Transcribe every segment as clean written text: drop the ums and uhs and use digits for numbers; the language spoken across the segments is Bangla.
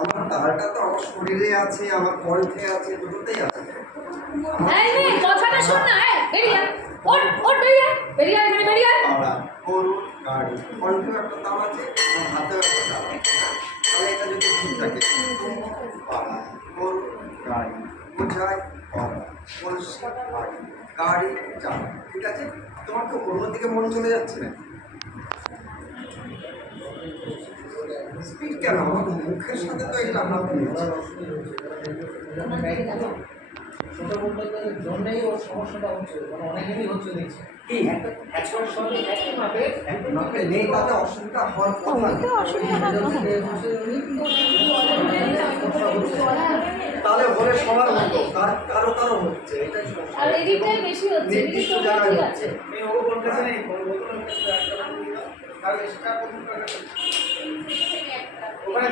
আমার তারটা তো আমার শরীরে আছে, আমার কণ্ঠে আছে, দুটোতেই আছে। কথাটা শোন না, বেরিয়ে ওর ওর বেরিয়ে বেরিয়ে বেরিয়ে গরু গাড়ি কণ্ঠে একটা তাল আছে, আমার হাতেও একটা তাল আছে। তাহলে এটা যদি ঠিক থাকে, গরু গাড়ি বোঝাই কলসি বাড়ি গাড়ি চাল, ঠিক আছে? তোমার তো অন্যদিকে মন চলে যাচ্ছে না? স্পিড কেন? আমার মুখের সাথে তো এটা আমরা জন্যই ওর সমস্যাটা হচ্ছে, মানে অনেকেরই হচ্ছে দেখছি। কি একটার সঙ্গে একই মাপে নেই, তাতে অসুবিধা হওয়ার কথা। তাহলে হলে সবার মতো কারো কারো হচ্ছে, এটাই সমস্যা। আর এদিকটাই বেশি হচ্ছে, নির্দিষ্ট জায়গায় হচ্ছে। এই ও বলতেছে নেই আর এক্সট্রা ওখানে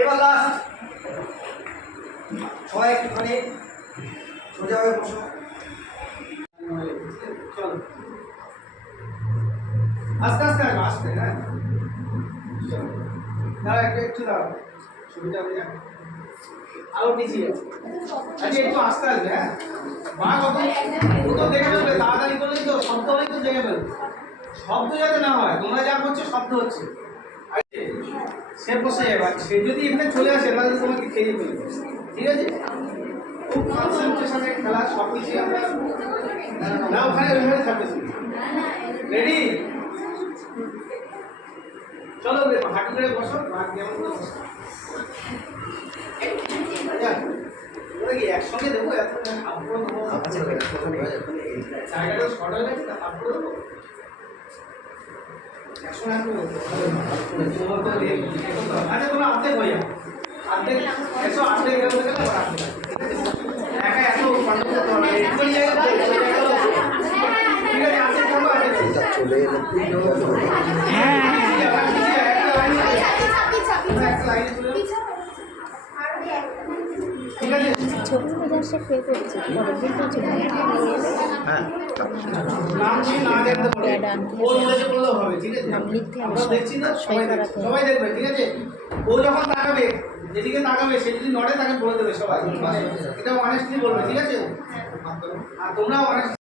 এবার লাস্ট সবাই একটুখানি সোজা হয়ে বসো। চলো আস্তে আস্তে আসবে, হ্যাঁ চলো দাঁড়া একটু দাঁড়াও, ছবিটা আরো পিছিয়ে আচ্ছা একটু আস্তে আসবে। হ্যাঁ মা কত ও তো দেখে ফেলবে, তাড়াতাড়ি করলেই তো শব্দ হলেই তো দেখে ফেলবে, শব্দ যাতে না হয়। তোমরা যা করছো শব্দ হচ্ছে, সে বসে যাবে, সে যদি এখানে চলে আসে তাহলে তোমাকে খেয়ে ফেলবে, ঠিক আছে? খুব কনসেন্ট্রেশনে খেলা, সব কিছু আমরা না ওখানে ওইভাবে থাকবে। রেডি? চলো হাঁটু করে বসো, যেমন ওরা কি একসঙ্গে দেবো? এত হাত করে দেবো, জায়গাটা শর্ট হয়ে গেছে, হাত করে দেবো একসঙ্গে। আচ্ছা তোমরা অর্ধেক হয়ে যাও, অর্ধেক একশো অর্ধেক গেলে একা এত ঠিক আছে, অর্ধেক থাকবো সবাই দেখবে, ঠিক আছে? ও যখন তাকাবে, যেদিকে তাকাবে সে যদি নড়ে তাকে বলে দেবে সবাই, এটা অনেস্টলি বলবে, ঠিক আছে? আর তোমরাও অনেস্ট